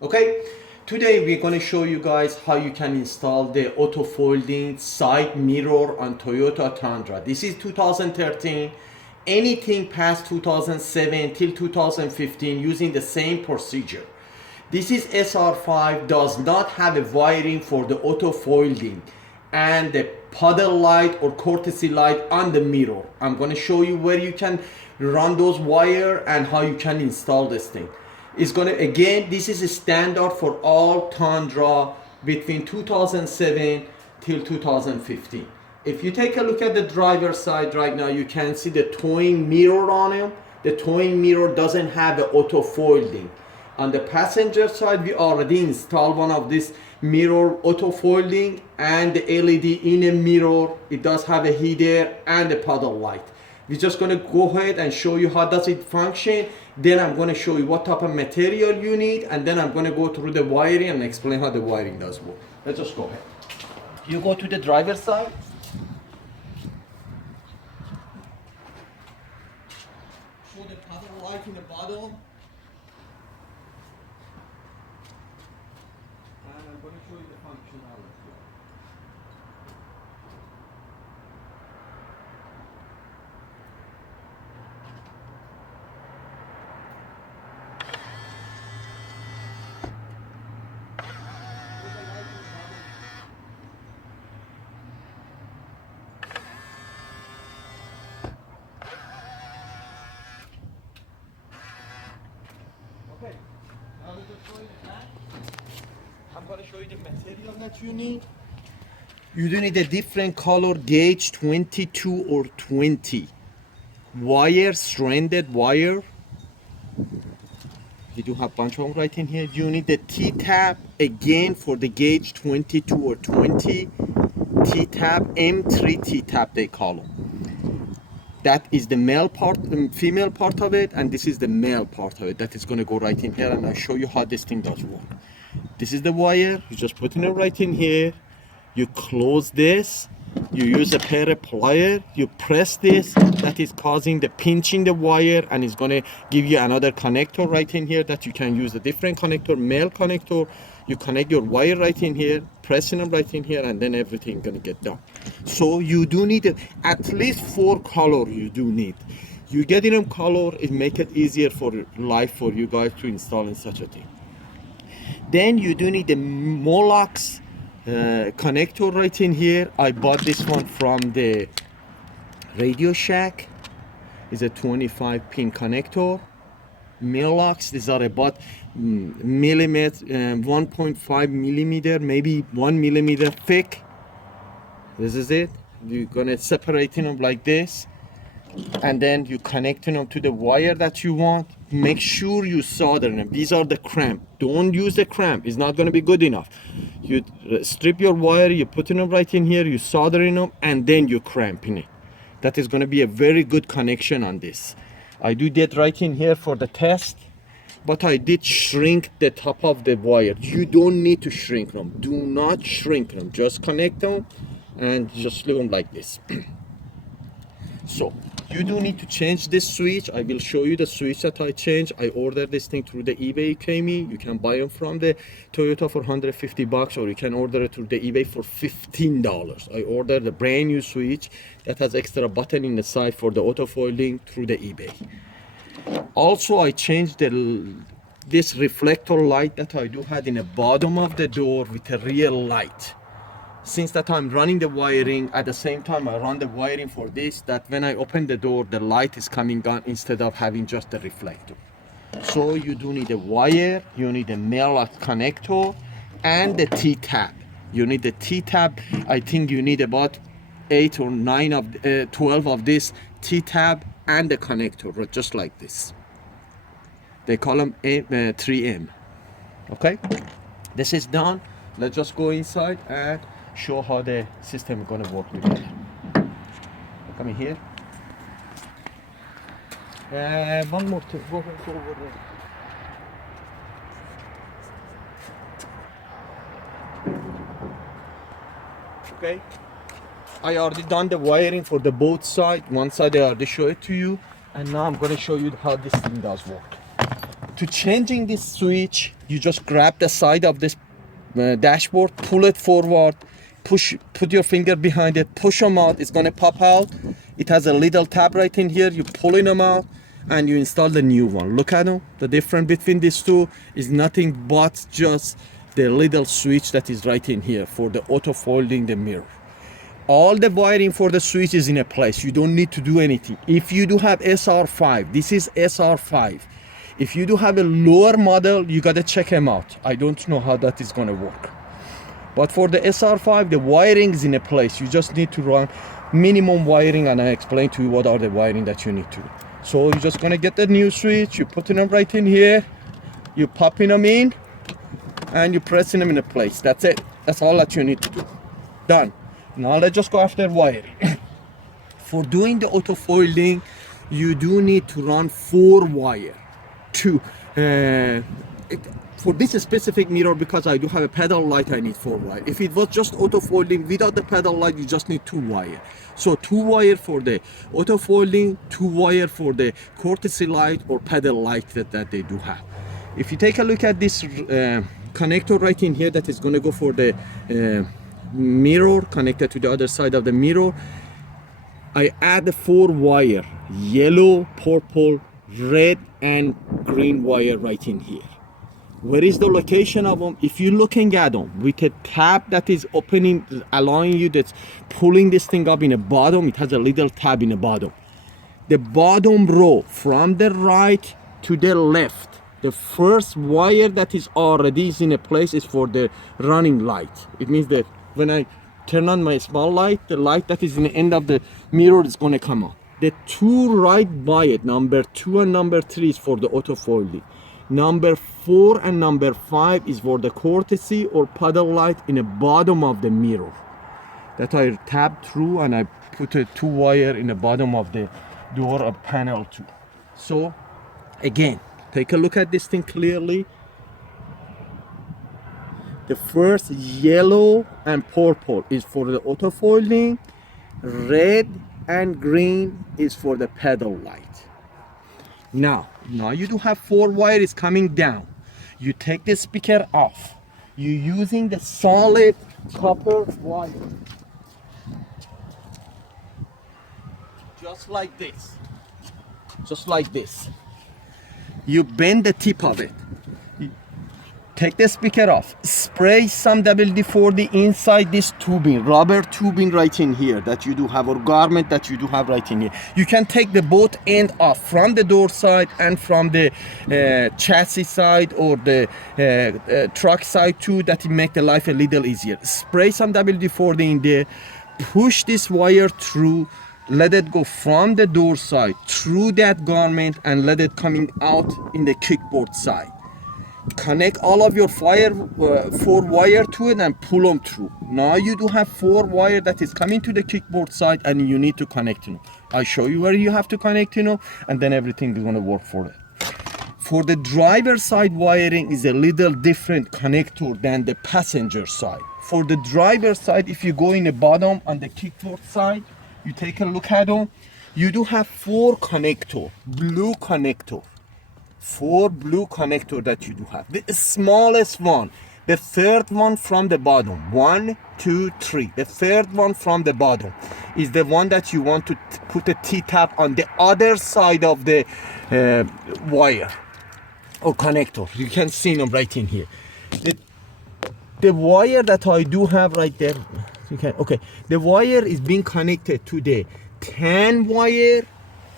Okay, today we're going to show you guys how you can install the auto folding side mirror on Toyota Tundra. This is 2013. Anything past 2007 till 2015 using the same procedure. This is SR5, does not have a wiring for the auto folding and the puddle light or courtesy light on the mirror. I'm going to show you where you can run those wire and how you can install this thing. It's going to, again, this is a standard for all Tundra between 2007 till 2015. If you take a look at the driver's side right now, you can see the towing mirror on it. The towing mirror doesn't have the auto folding. On the passenger side, we already installed one of this mirror auto folding and the LED in a mirror. It does have a heater and a puddle light. We're just going to go ahead and show you how does it function. Then I'm going to show you what type of material you need, and then I'm going to go through the wiring and explain how the wiring does work. Let's just go ahead. You go to the driver's side. Show the puddle light in the bottom. And I'm going to show you the functionality. Okay, now let's just show you the back. I'm going to show you the material that you need. You do need a different color gauge, 22 or 20. Wire, stranded wire. You do have a bunch of them right in here. You need the T-tab, again for the gauge 22 or 20. T-tab, M3 T-tab they call them. That is the male part, female part of it, and this is the male part of it. That is going to go right in here, and I'll show you how this thing does work. This is the wire. You just put it right in here. You close this. You use a pair of pliers. You press this. That is causing the pinching the wire, and it's going to give you another connector right in here that you can use a different connector, male connector. You connect your wire right in here, pressing them right in here, and then everything gonna get done. So you do need at least 4 color. You do need. You get in them color, it make it easier for life for you guys to install in such a thing. Then you do need the Molox connector right in here. I bought this one from the Radio Shack. It's a 25 pin connector. Molox, these are about millimeter, 1.5 millimeter, maybe 1 millimeter thick. This is it. You're gonna separate them like this, and then you connect them to the wire that you want. Make sure you solder them. These are the clamp. Don't use the clamp. It's not gonna be good enough. You strip your wire, you put them right in here, you solder them, and then you clamp in it. That is gonna be a very good connection on this. I do that right in here for the test, but I did shrink the top of the wire. You don't need to shrink them. Do not shrink them. Just connect them and just leave them like this. So you do need to change this switch. I will show you the switch that I changed. I ordered this thing through the eBay. You can buy them from the Toyota for $150, or you can order it through the eBay for $15. I ordered a brand new switch that has extra button in the side for the auto folding through the eBay. Also, I changed this reflector light that I do had in the bottom of the door with a real light. Since that I'm running the wiring, at the same time I run the wiring for this, that when I open the door, the light is coming on instead of having just the reflector. So you do need a wire, you need a male connector, and the T-tab. You need the T-tab. I think you need about 8 or 9 of 12 of this T-tab and the connector, just like this. They call them 3M. Okay, this is done. Let's just go inside and show how the system is going to work together. Come in here. One more thing. Go over there. Okay. I already done the wiring for the both side. One side I already show it to you, and now I'm going to show you how this thing does work. To changing this switch, you just grab the side of this dashboard, pull it forward, put your finger behind it, push them out, it's gonna pop out. It has a little tab right in here, you pulling them out and you install the new one. Look at them, the difference between these two is nothing but just the little switch that is right in here for the auto folding the mirror. All the wiring for the switch is in a place, you don't need to do anything. If you do have SR5, this is SR5. If you do have a lower model, you gotta check them out. I don't know how that is gonna work. But for the SR5, the wiring is in a place. You just need to run minimum wiring, and I explain to you what are the wiring that you need to do. So you're just gonna get the new switch, you're putting them right in here, you're popping them in, and you're pressing them in a place. That's it. That's all that you need to do. Done. Now let's just go after wiring. For doing the auto folding, you do need to run 4 wire. For this specific mirror, because I do have a pedal light, I need 4 wire. If it was just auto folding without the pedal light, you just need 2 wire. So 2 wire for the auto folding, 2 wire for the courtesy light or pedal light that they do have. If you take a look at this connector right in here that is going to go for the mirror connected to the other side of the mirror, I add the 4 wire, yellow, purple, red and green wire right in here. Where is the location of them? If you're looking at them with a tab that is opening, allowing you, that's pulling this thing up in the bottom, it has a little tab in the bottom. The bottom row from the right to the left, the first wire that is already in a place is for the running light. It means that when I turn on my small light, the light that is in the end of the mirror is going to come on. The 2 right by it, number 2 and number 3 is for the auto folding. Number 4 and number 5 is for the courtesy or pedal light in the bottom of the mirror. That I tap through and I put a 2 wire in the bottom of the door or panel too. So again, take a look at this thing clearly. The first yellow and purple is for the auto folding. Red and green is for the pedal light. Now you do have 4 wires coming down. You take the speaker off. You're using the solid copper wire. Just like this. Just like this. You bend the tip of it. Take the speaker off, spray some WD-40 inside this tubing, rubber tubing right in here that you do have, or garment that you do have right in here. You can take the both end off from the door side and from the chassis side or the truck side too, that will make the life a little easier. Spray some WD-40 in there, push this wire through, let it go from the door side through that garment and let it coming out in the kickboard side. Connect all of your 4 wire to it and pull them through. Now you do have 4 wire that is coming to the kickboard side and you need to connect, I show you where you have to connect, and then everything is going to work for it. For the driver side wiring is a little different connector than the passenger side. For the driver side, if you go in the bottom on the kickboard side, you take a look at them, you do have 4 connector, blue connector. 4 blue connector that you do have. The smallest one, the 3rd one from the bottom, 1, 2, 3. The 3rd one from the bottom is the one that you want to put a T-tap on the other side of the wire or connector. You can see them right in here. The wire that I do have right there, okay, the wire is being connected to the tan wire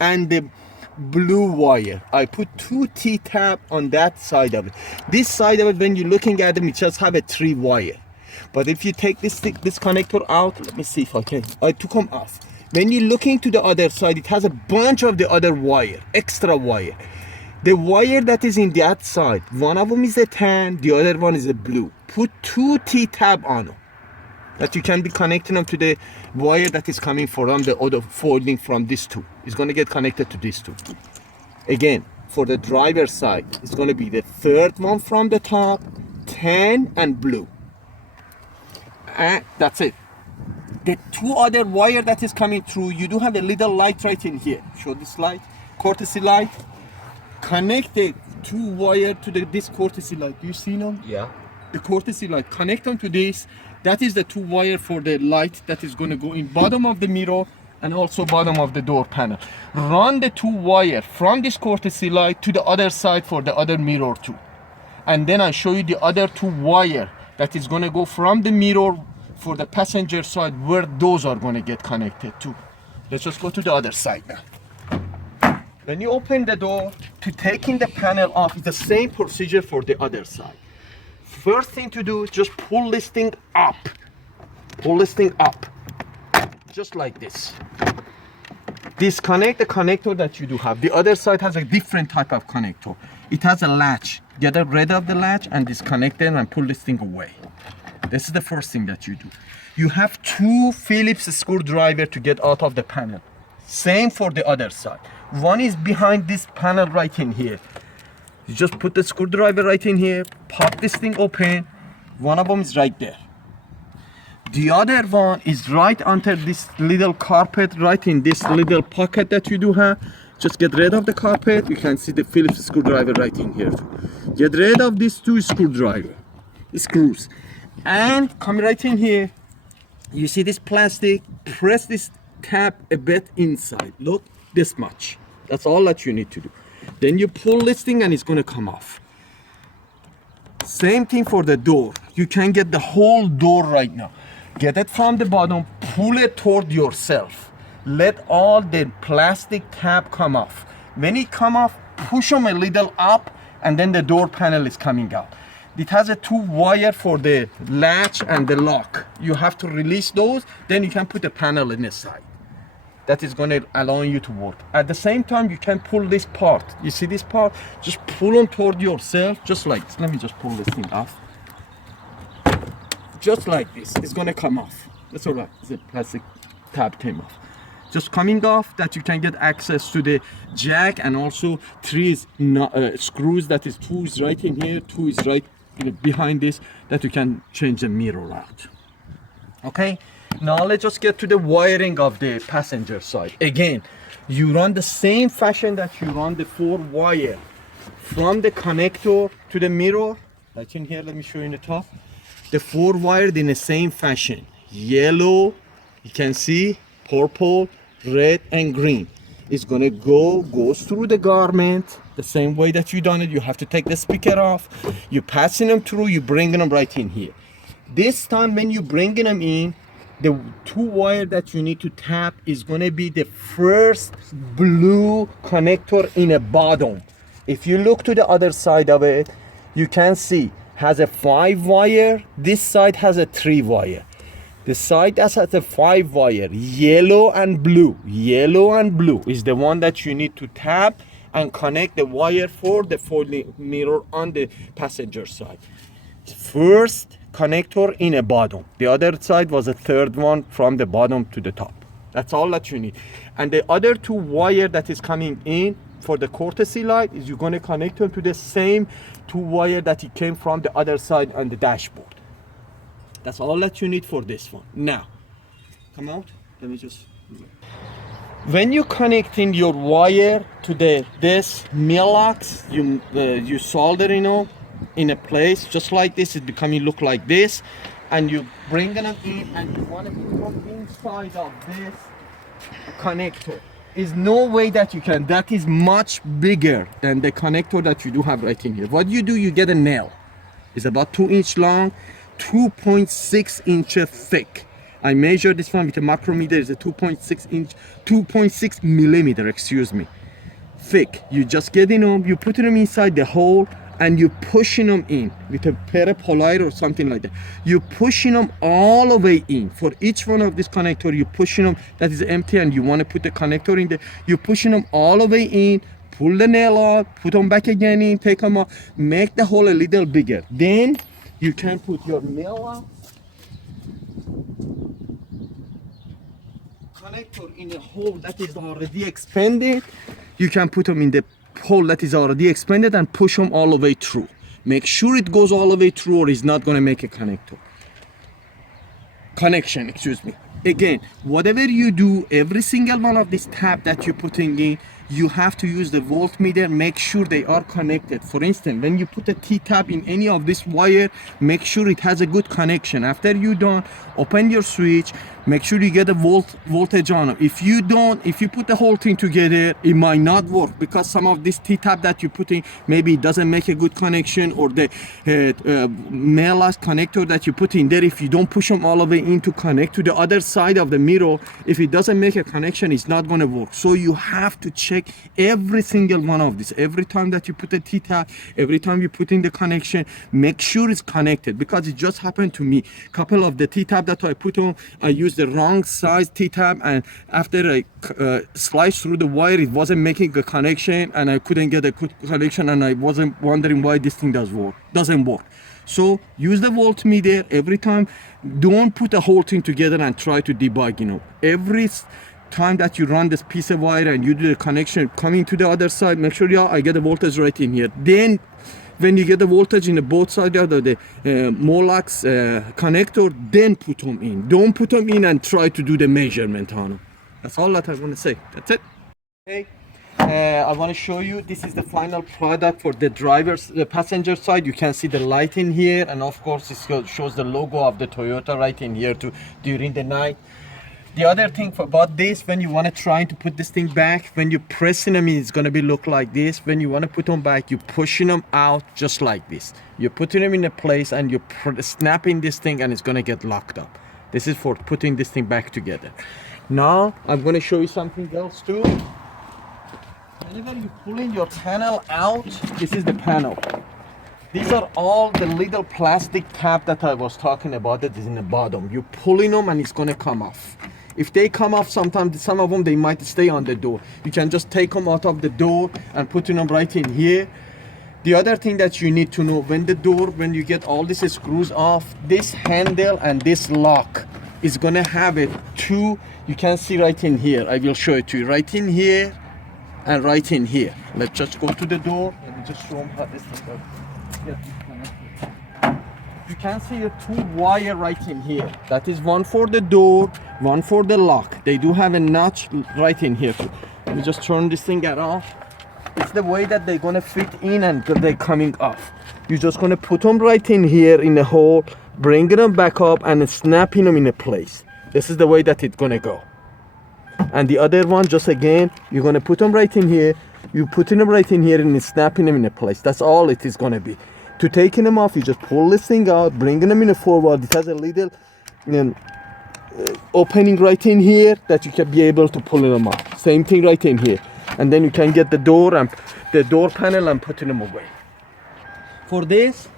and the blue wire. I put 2 T-tap on that side of it. This side of it, when you're looking at them, it just have a 3 wire. But if you take this connector out, let me see if I took them off. When you're looking to the other side, it has a bunch of the other wire, extra wire. The wire that is in that side, one of them is a tan, the other one is a blue. Put 2 T-tap on them, that you can be connecting them to the wire that is coming from the auto folding from this two. It's going to get connected to this two. Again, for the driver side, it's going to be the 3rd one from the top, tan and blue. And that's it. The 2 other wire that is coming through, you do have a little light right in here. Show this light, courtesy light. Connect it two wire to this courtesy light. Do you see them? Yeah. The courtesy light, connect them to this. That is the two wire for the light that is going to go in bottom of the mirror and also bottom of the door panel. Run the two wire from this courtesy light to the other side for the other mirror too. And then I show you the other two wire that is going to go from the mirror for the passenger side, where those are going to get connected to. Let's just go to the other side now. When you open the door to taking the panel off, it's the same procedure for the other side. First thing to do is just pull this thing up. Pull this thing up. Just like this. Disconnect the connector that you do have. The other side has a different type of connector. It has a latch. Get rid of the latch and disconnect it and pull this thing away. This is the first thing that you do. You have two Phillips screwdriver to get out of the panel. Same for the other side. One is behind this panel right in here. You just put the screwdriver right in here, pop this thing open. One of them is right there. The other one is right under this little carpet, right in this little pocket that you do have. Just get rid of the carpet. You can see the Phillips screwdriver right in here too. Get rid of these two screws. And come right in here. You see this plastic? Press this tab a bit inside. Look, this much. That's all that you need to do. Then you pull this thing and it's going to come off. Same thing for the door. You can get the whole door right now. Get it from the bottom, pull it toward yourself. Let all the plastic tab come off. When it come off, push them a little up and then the door panel is coming out. It has a two wire for the latch and the lock. You have to release those, then you can put the panel in the side. That is going to allow you to work. At the same time, you can pull this part. You see this part? Just pull them toward yourself, just like this. Let me just pull this thing off. Just like this. It's going to come off. That's all right. The plastic tab came off. Just coming off, that you can get access to the jack, and also three screws. That is two is right in here, two is right behind this, that you can change the mirror out. Okay. Now let's just get to the wiring of the passenger side. Again, you run the same fashion that you run the four wire from the connector to the mirror. Like in here, let me show you in the top. The four wired in the same fashion. Yellow, you can see, purple, red, and green. It's gonna goes through the garment the same way that you done it. You have to take the speaker off. You're passing them through, you bringing them right in here. This time when you bringing them in, the two wire that you need to tap is going to be the first blue connector in a bottom. If you look to the other side of it, you can see has a 5 wire. This side has a 3 wire. The side that has a 5 wire, yellow and blue is the one that you need to tap and connect the wire for the folding mirror on the passenger side. First connector in a bottom. The other side was a third one from the bottom to the top. That's all that you need. And the other two wire that is coming in for the courtesy light is you're going to connect them to the same two wire that it came from the other side on the dashboard. That's all that you need for this one. Now, come out. Let me just. When you connecting your wire to this mailbox, you solder, in a place just like this. It's becoming look like this, and you bring them in and you want to put them inside of this connector. Is no way that you can. That is much bigger than the connector that you do have right in here. What you do, you get a nail. It's about 2 inch long, 2.6 inch thick. I measured this one with a micrometer. It's a 2.6 millimeter, excuse me, thick. You just get in them, you put them inside the hole, and you're pushing them in with a pair of pliers or something like that. You're pushing them all the way in. For each one of this connector, you're pushing them, that is empty, and you want to put the connector in there. You're pushing them all the way in, pull the nail out, put them back again in, take them out, make the hole a little bigger. Then you can put your nail out, connector in a hole that is already expanded. You can put them in the hole that is already expanded and push them all the way through. Make sure it goes all the way through or it's not going to make a connection, excuse me. Again, whatever you do, every single one of this tab that you're putting in, you have to use the voltmeter, make sure they are connected. For instance, when you put a T-tap in any of this wire, make sure it has a good connection. After you done, open your switch, make sure you get a voltage on it. If you don't, if you put the whole thing together, it might not work, because some of this T-tap that you put in, maybe it doesn't make a good connection, or the male last connector that you put in there, if you don't push them all the way in to connect to the other side of the mirror, if it doesn't make a connection, it's not going to work. So you have to check every single one of these. Every time that you put a T-tap, every time you put in the connection, make sure it's connected, because it just happened to me. Couple of the T-tap that I put on, I used the wrong size T-tap, and after I sliced through the wire, it wasn't making a connection, and I couldn't get a good connection, and I wasn't wondering why this thing doesn't work. So use the voltmeter every time. Don't put the whole thing together and try to debug, you know. Every time that you run this piece of wire and you do the connection coming to the other side, make sure, yeah, I get the voltage right in here. Then when you get the voltage in the both sides of the Molax connector, then put them in. Don't put them in and try to do the measurement on them. That's all that I want to say. That's it. Okay. I want to show you, this is the final product for the passenger side. You can see the light in here, and of course it shows the logo of the Toyota right in here too during the night. The other thing about this, when you want to try to put this thing back, when you pressing them, it's going to be look like this. When you want to put them back, you pushing them out just like this. You're putting them in a place and you're snapping this thing, and it's going to get locked up. This is for putting this thing back together. Now I'm going to show you something else too. Whenever you're pulling your panel out, this is the panel. These are all the little plastic tab that I was talking about that is in the bottom. You're pulling them and it's going to come off. If they come off, sometimes some of them, they might stay on the door. You can just take them out of the door and put them right in here. The other thing that you need to know, when you get all these screws off, this handle and this lock is going to have it two, you can see right in here. I will show it to you. Right in here and right in here. Let's just go to the door. Let me just show them how this thing works. You can see a two wire right in here. That is one for the door, one for the lock. They do have a notch right in here. Let me just turn this thing off. It's the way that they're gonna fit in and they're coming off. You're just gonna put them right in here in the hole, bring them back up and snapping them in a place. This is the way that it's gonna go. And the other one, just again, you're gonna put them right in here. You're putting them right in here and snapping them in a place. That's all it is gonna be. To taking them off, you just pull this thing out, bringing them in a forward. It has a little opening right in here that you can be able to pull them off. Same thing right in here. And then you can get the door and the door panel and putting them away. For this,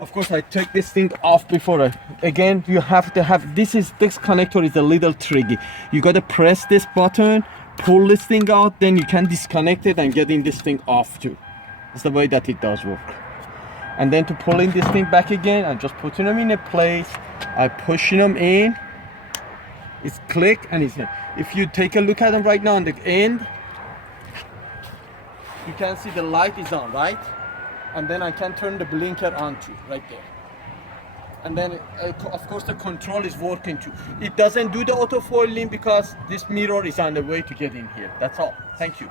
of course, I take this thing off before again, you have to have, this connector is a little tricky. You got to press this button, pull this thing out, then you can disconnect it and getting this thing off too. It's the way that it does work. And then to pulling this thing back again, I'm just putting them in a place. I pushing them in. It's click and it's in. If you take a look at them right now on the end, you can see the light is on, right? And then I can turn the blinker on too, right there. And then of course the control is working too. It doesn't do the auto foiling because this mirror is on the way to get in here. That's all. Thank you.